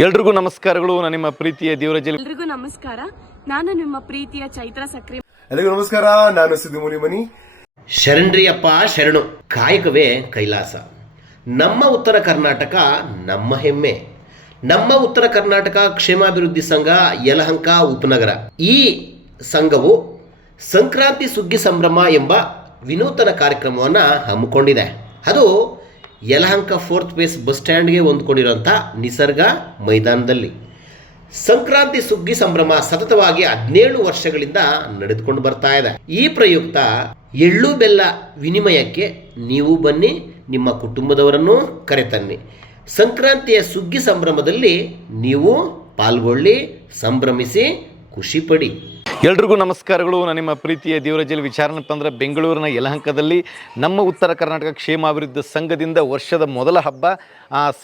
ಎಲ್ರಿಗೂ ನಮಸ್ಕಾರಗಳು. ನಾನು ನಿಮ್ಮ ಪ್ರೀತಿಯ ದೇವರಜಲಿ ಎಲ್ರಿಗೂ ನಮಸ್ಕಾರ. ನಾನು ನಿಮ್ಮ ಪ್ರೀತಿಯ ಚೈತ್ರ ಸಕ್ರಿ ಎಲ್ಲರಿಗೂ ನಮಸ್ಕಾರ. ನಾನು ಸಿದ್ದು ಮುನಿಮನಿ. ಶರಣ್ರಿಯಪ್ಪ ಶರಣು. ಕಾಯಕವೇ ಕೈಲಾಸ. ನಮ್ಮ ಉತ್ತರ ಕರ್ನಾಟಕ ನಮ್ಮ ಹೆಮ್ಮೆ. ನಮ್ಮ ಉತ್ತರ ಕರ್ನಾಟಕ ಕ್ಷೇಮಾಭಿವೃದ್ಧಿ ಸಂಘ ಯಲಹಂಕ ಉಪನಗರ. ಈ ಸಂಘವು ಸಂಕ್ರಾಂತಿ ಸುಗ್ಗಿ ಸಂಭ್ರಮ ಎಂಬ ವಿನೂತನ ಕಾರ್ಯಕ್ರಮವನ್ನು ಹಮ್ಮಿಕೊಂಡಿದೆ. ಅದು ಯಲಹಂಕ ಫೋರ್ತ್ ಪೇಸ್ ಬಸ್ ಸ್ಟ್ಯಾಂಡ್ಗೆ ಹೊಂದ್ಕೊಂಡಿರುವಂಥ ನಿಸರ್ಗ ಮೈದಾನದಲ್ಲಿ. ಸಂಕ್ರಾಂತಿ ಸುಗ್ಗಿ ಸಂಭ್ರಮ ಸತತವಾಗಿ ಹದಿನೇಳು ವರ್ಷಗಳಿಂದ ನಡೆದುಕೊಂಡು ಬರ್ತಾ ಇದೆ. ಈ ಪ್ರಯುಕ್ತ ಎಳ್ಳು ಬೆಲ್ಲ ವಿನಿಮಯಕ್ಕೆ ನೀವು ಬನ್ನಿ, ನಿಮ್ಮ ಕುಟುಂಬದವರನ್ನು ಕರೆತನ್ನಿ. ಸಂಕ್ರಾಂತಿಯ ಸುಗ್ಗಿ ಸಂಭ್ರಮದಲ್ಲಿ ನೀವು ಪಾಲ್ಗೊಳ್ಳಿ, ಸಂಭ್ರಮಿಸಿ, ಖುಷಿಪಡಿ. ಎಲ್ರಿಗೂ ನಮಸ್ಕಾರಗಳು. ನಾನು ನಿಮ್ಮ ಪ್ರೀತಿಯ ದೇವರಾಜಲ್ಲಿ ವಿಚಾರಣೆ ಅಂದ್ರೆ ಬೆಂಗಳೂರಿನ ಯಲಹಂಕದಲ್ಲಿ ನಮ್ಮ ಉತ್ತರ ಕರ್ನಾಟಕ ಕ್ಷೇಮಾಭಿವೃದ್ಧಿ ಸಂಘದಿಂದ ವರ್ಷದ ಮೊದಲ ಹಬ್ಬ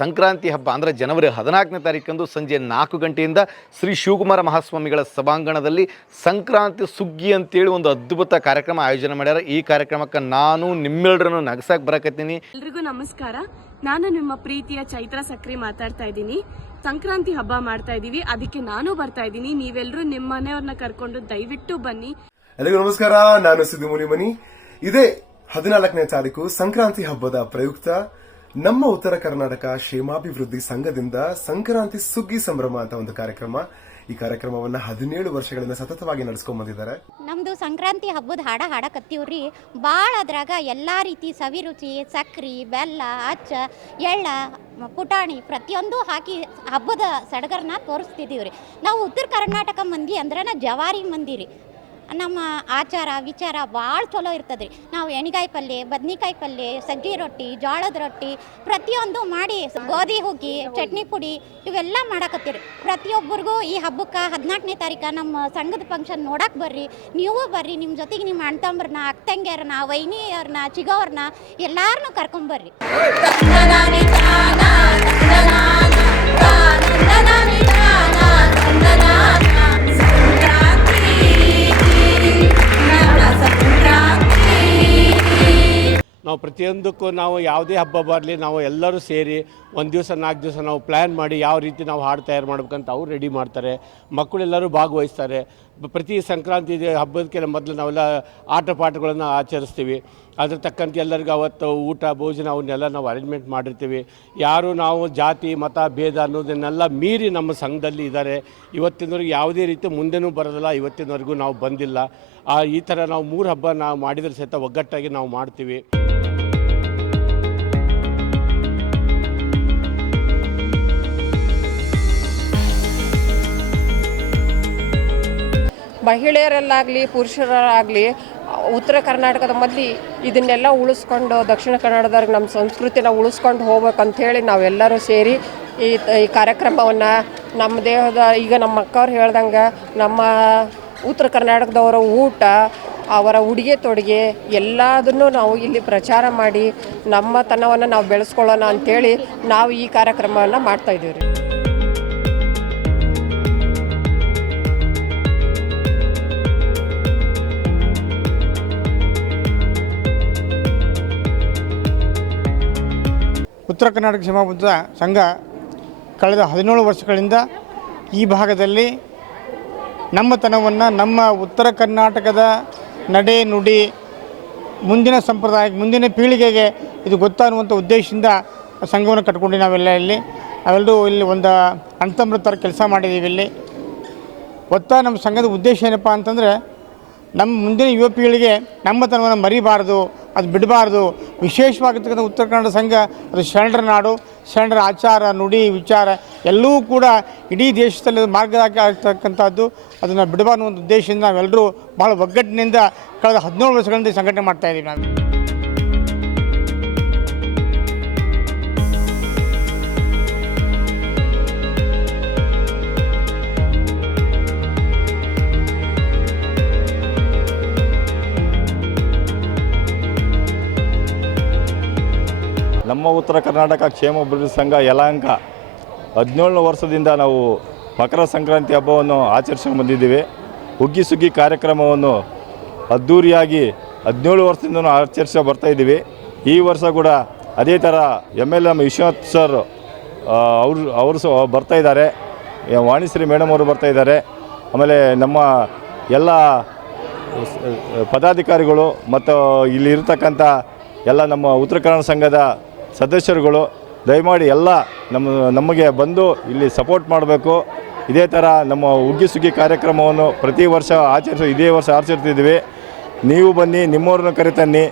ಸಂಕ್ರಾಂತಿ ಹಬ್ಬ, ಅಂದರೆ ಜನವರಿ ಹದಿನಾಲ್ಕನೇ ತಾರೀಕಂದು ಸಂಜೆ ನಾಲ್ಕು ಗಂಟೆಯಿಂದ ಶ್ರೀ ಶಿವಕುಮಾರ ಮಹಾಸ್ವಾಮಿಗಳ ಸಭಾಂಗಣದಲ್ಲಿ ಸಂಕ್ರಾಂತಿ ಸುಗ್ಗಿ ಅಂತೇಳಿ ಒಂದು ಅದ್ಭುತ ಕಾರ್ಯಕ್ರಮ ಆಯೋಜನೆ ಮಾಡ್ಯಾರ. ಈ ಕಾರ್ಯಕ್ರಮಕ್ಕೆ ನಾನು ನಿಮ್ಮೆಲ್ಲರನ್ನು ನಗಸಕ್ಕೆ ಬರಕತ್ತೀನಿ. ಎಲ್ರಿಗೂ ನಮಸ್ಕಾರ. ನಾನು ನಿಮ್ಮ ಪ್ರೀತಿಯ ಚೈತ್ರ ಸಕ್ರಿ ಮಾತಾಡ್ತಾ ಇದ್ದೀನಿ. ಸಂಕ್ರಾಂತಿ ಹಬ್ಬ ಮಾಡ್ತಾ ಇದ್ದೀವಿ. ಅದಕ್ಕೆ ನಾನು ಬರ್ತಾ ಇದ್ದೀನಿ. ನೀವೆಲ್ಲರೂ ನಿಮ್ಮ ಮನೆಯವ್ರನ್ನ ಕರ್ಕೊಂಡು ದಯವಿಟ್ಟು ಬನ್ನಿ. ಎಲ್ಲರಿಗೂ ನಮಸ್ಕಾರ. ನಾನು ಸಿದ್ದು ಮುನಿಮನಿ. ಇದೇ ಹದಿನಾಲ್ಕನೇ ತಾರೀಕು ಸಂಕ್ರಾಂತಿ ಹಬ್ಬದ ಪ್ರಯುಕ್ತ ನಮ್ಮ ಉತ್ತರ ಕರ್ನಾಟಕ ಕ್ಷೇಮಾಭಿವೃದ್ಧಿ ಸಂಘದಿಂದ ಸಂಕ್ರಾಂತಿ ಸುಗ್ಗಿ ಸಂಭ್ರಮ ಅಂತ ಒಂದು ಕಾರ್ಯಕ್ರಮ. ಈ ಕಾರ್ಯಕ್ರಮವನ್ನ ಹದಿನೇಳು ವರ್ಷಗಳಿಂದ ಸತತವಾಗಿ ನಡೆಸ್ಕೊಂಡ್ ಬಂದಿದ್ದಾರೆ. ನಮ್ದು ಸಂಕ್ರಾಂತಿ ಹಬ್ಬದ ಹಾಡ ಹಾಡಕತ್ತೀವ್ರಿ ಭಾಳ ಅದ್ರಾಗ ಎಲ್ಲಾ ರೀತಿ ಸವಿ ರುಚಿ, ಸಕ್ರಿ, ಬೆಲ್ಲ, ಅಚ್ಚ, ಎಳ್ಳ, ಪುಟಾಣಿ ಪ್ರತಿಯೊಂದು ಹಾಕಿ ಹಬ್ಬದ ಸಡಗರನ್ನ ತೋರಿಸ್ತಿದ್ದೀವಿ ನಾವು ಉತ್ತರ ಕರ್ನಾಟಕ ಮಂದಿ ಅಂದ್ರೆ ಜವಾರಿ ಮಂದಿ ರೀ ನಮ್ಮ ಆಚಾರ, ವಿಚಾರ ಭಾಳ ಚಲೋ ಇರ್ತದೆ ರೀ ನಾವು ಎಣ್ಗಾಯಿ ಪಲ್ಯ ಬದ್ನಿಕಾಯಿ ಪಲ್ಯ ಸಜ್ಜಿ ರೊಟ್ಟಿ, ಜೋಳದ ರೊಟ್ಟಿ ಪ್ರತಿಯೊಂದು ಮಾಡಿ ಗೋಧಿ, ಹುಗ್ಗಿ, ಚಟ್ನಿ ಪುಡಿ ಇವೆಲ್ಲ ಮಾಡಾಕತ್ತೀರಿ. ಪ್ರತಿಯೊಬ್ಬರಿಗೂ ಈ ಹಬ್ಬಕ್ಕೆ ಹದಿನಾಲ್ಕನೇ ತಾರೀಕು ನಮ್ಮ ಸಂಘದ ಫಂಕ್ಷನ್ ನೋಡಕ್ಕೆ ಬರ್ರಿ. ನೀವು ಬರ್ರಿ ನಿಮ್ಮ ಜೊತೆಗೆ ನಿಮ್ಮ ಅಣ್ಣ ತಮ್ಮರನ್ನ ಅಕ್ಕ ವೈನಿಯವ್ರನ್ನ, ಚಿಗೋವ್ರನ್ನ ಎಲ್ಲಾರನ್ನೂ ಕರ್ಕೊಂಬರ್ರಿ. ನಾವು ಪ್ರತಿಯೊಂದಕ್ಕೂ ನಾವು ಯಾವುದೇ ಹಬ್ಬ ಬರಲಿ ನಾವು ಎಲ್ಲರೂ ಸೇರಿ ಒಂದು ದಿವಸ ನಾಲ್ಕು ದಿವಸ ನಾವು ಪ್ಲ್ಯಾನ್ ಮಾಡಿ ಯಾವ ರೀತಿ ನಾವು ಹಾಡು ತಯಾರು ಮಾಡ್ಬೇಕಂತ ಅವ್ರು ರೆಡಿ ಮಾಡ್ತಾರೆ. ಮಕ್ಕಳೆಲ್ಲರೂ ಭಾಗವಹಿಸ್ತಾರೆ. ಪ್ರತಿ ಸಂಕ್ರಾಂತಿ ಹಬ್ಬದಕ್ಕೆ ಹಬ್ಬದಕ್ಕೆಲ್ಲ ಮೊದಲು ನಾವೆಲ್ಲ ಆಟ ಪಾಠಗಳನ್ನು ಆಚರಿಸ್ತೀವಿ. ಅದ್ರ ತಕ್ಕಂತೆ ಎಲ್ಲರಿಗೂ ಅವತ್ತು ಊಟ ಭೋಜನ ಅವನ್ನೆಲ್ಲ ನಾವು ಅರೇಂಜ್ಮೆಂಟ್ ಮಾಡಿರ್ತೀವಿ. ಯಾರು ನಾವು ಜಾತಿ ಮತ ಭೇದ ಅನ್ನೋದನ್ನೆಲ್ಲ ಮೀರಿ ನಮ್ಮ ಸಂಘದಲ್ಲಿ ಇದ್ದಾರೆ ಇವತ್ತಿನವರೆಗೂ ಯಾವುದೇ ರೀತಿ ಮುಂದೆನೂ ಬರೋದಿಲ್ಲ ಇವತ್ತಿನವರೆಗೂ ನಾವು ಬಂದಿಲ್ಲ. ಆ, ಈ ಥರ ನಾವು ಮೂರು ಹಬ್ಬ ನಾವು ಮಾಡಿದರೆ ಸಹಿತ ಒಗ್ಗಟ್ಟಾಗಿ ನಾವು ಮಾಡ್ತೀವಿ. ಮಹಿಳೆಯರಲ್ಲಾಗಲಿ ಪುರುಷರಾಗಲಿ ಉತ್ತರ ಕರ್ನಾಟಕದ ಮೊದಲು ಇದನ್ನೆಲ್ಲ ಉಳಿಸ್ಕೊಂಡು, ದಕ್ಷಿಣ ಕನ್ನಡದವ್ರಿಗೆ ನಮ್ಮ ಸಂಸ್ಕೃತಿನ ಉಳಿಸ್ಕೊಂಡು ಹೋಗ್ಬೇಕಂಥೇಳಿ ನಾವೆಲ್ಲರೂ ಸೇರಿ ಈ ಈ ಕಾರ್ಯಕ್ರಮವನ್ನು ನಮ್ಮ ದೇಹದ, ಈಗ ನಮ್ಮ ಅಕ್ಕವ್ರು ಹೇಳ್ದಂಗೆ ನಮ್ಮ ಉತ್ತರ ಕರ್ನಾಟಕದವರ ಊಟ, ಅವರ ಉಡುಗೆ ತೊಡುಗೆ ಎಲ್ಲದನ್ನು ನಾವು ಇಲ್ಲಿ ಪ್ರಚಾರ ಮಾಡಿ ನಮ್ಮತನವನ್ನು ನಾವು ಬೆಳೆಸ್ಕೊಳ್ಳೋಣ ಅಂಥೇಳಿ ನಾವು ಈ ಕಾರ್ಯಕ್ರಮವನ್ನು ಮಾಡ್ತಾಯಿದ್ದೀವಿ ರೀ ಉತ್ತರ ಕರ್ನಾಟಕ ಸೀಮಾಬದ್ಧ ಸಂಘ ಕಳೆದ ಹದಿನೇಳು ವರ್ಷಗಳಿಂದ ಈ ಭಾಗದಲ್ಲಿ ನಮ್ಮತನವನ್ನು ನಮ್ಮ ಉತ್ತರ ಕರ್ನಾಟಕದ ನಡೆ ನುಡಿ ಮುಂದಿನ ಸಂಪ್ರದಾಯ ಮುಂದಿನ ಪೀಳಿಗೆಗೆ ಇದು ಗೊತ್ತಾಗುವಂಥ ಉದ್ದೇಶದಿಂದ ಸಂಘವನ್ನು ಕಟ್ಕೊಂಡು ನಾವೆಲ್ಲ ಇಲ್ಲಿ. ನಾವೆಲ್ಲರೂ ಇಲ್ಲಿ ಒಂದು ಅಂತಮೃತರ ಕೆಲಸ ಮಾಡಿದ್ದೀವಿ ಇಲ್ಲಿ. ಒತ್ತ ನಮ್ಮ ಸಂಘದ ಉದ್ದೇಶ ಏನಪ್ಪ ಅಂತಂದರೆ ನಮ್ಮ ಮುಂದಿನ ಯುವ ಪೀಳಿಗೆ ನಮ್ಮತನವನ್ನು ಮರಿಬಾರ್ದು, ಅದು ಬಿಡಬಾರ್ದು. ವಿಶೇಷವಾಗಿರ್ತಕ್ಕಂಥ ಉತ್ತರ ಕನ್ನಡ ಸಂಘ, ಅದು ಶರಣರ ನಾಡು, ಶರಣರ ಆಚಾರ, ನುಡಿ, ವಿಚಾರ, ಎಲ್ಲವೂ ಕೂಡ ಇಡೀ ದೇಶದಲ್ಲಿ ಮಾರ್ಗದಾಗಿ ಆಗ್ತಕ್ಕಂಥದ್ದು. ಅದನ್ನು ಬಿಡಬಾರ್ದು ಒಂದು ಉದ್ದೇಶದಿಂದ ನಾವೆಲ್ಲರೂ ಭಾಳ ಒಗ್ಗಟ್ಟಿನಿಂದ ಕಳೆದ ಹದಿನೇಳು ವರ್ಷಗಳಿಂದ ಸಂಘಟನೆ ಮಾಡ್ತಾಯಿದ್ದೀವಿ ನಾವು. ನಮ್ಮ ಉತ್ತರ ಕರ್ನಾಟಕ ಕ್ಷೇಮಾಭಿವೃದ್ಧಿ ಸಂಘ ಯಲಹಂಕ. ಹದಿನೇಳು ವರ್ಷದಿಂದ ನಾವು ಮಕರ ಸಂಕ್ರಾಂತಿ ಹಬ್ಬವನ್ನು ಆಚರಿಸ್ಕೊಂಡು ಬಂದಿದ್ದೀವಿ. ಹುಗ್ಗಿ ಸುಗ್ಗಿ ಕಾರ್ಯಕ್ರಮವನ್ನು ಅದ್ಧೂರಿಯಾಗಿ ಹದಿನೇಳು ವರ್ಷದಿಂದ ಆಚರಿಸ ಬರ್ತಾ ಇದ್ದೀವಿ. ಈ ವರ್ಷ ಕೂಡ ಅದೇ ಥರ M L M Vishwanath sir ಅವರು ಅವರು ಸಹ ಬರ್ತಾ ಇದ್ದಾರೆ. ಯಾ- ವಾಣಿಶ್ರೀ ಮೇಡಮ್ ಅವರು ಬರ್ತಾ ಇದ್ದಾರೆ. ಆಮೇಲೆ ನಮ್ಮ ಎಲ್ಲ ಪದಾಧಿಕಾರಿಗಳು ಮತ್ತು ಇಲ್ಲಿ ಇರ್ತಕ್ಕಂಥ ಎಲ್ಲ ನಮ್ಮ ಉತ್ತರ ಕನ್ನಡ ಸಂಘದ ಸದಸ್ಯರುಗಳು, ದಯಮಾಡಿ ಎಲ್ಲ ನಮ್ಮ, ನಮಗೆ ಬಂದು ಇಲ್ಲಿ ಸಪೋರ್ಟ್ ಮಾಡಬೇಕು. ಇದೇ ಥರ ನಮ್ಮ ಉಗ್ಗಿ ಸುಗ್ಗಿ ಕಾರ್ಯಕ್ರಮವನ್ನು ಪ್ರತಿ ವರ್ಷ ಆಚರಿಸ, ಇದೇ ವರ್ಷ ಆಚರಿಸ್ತಿದ್ದೀವಿ. ನೀವು ಬನ್ನಿ, ನಿಮ್ಮವ್ರನ್ನ ಕರೆತನ್ನಿ.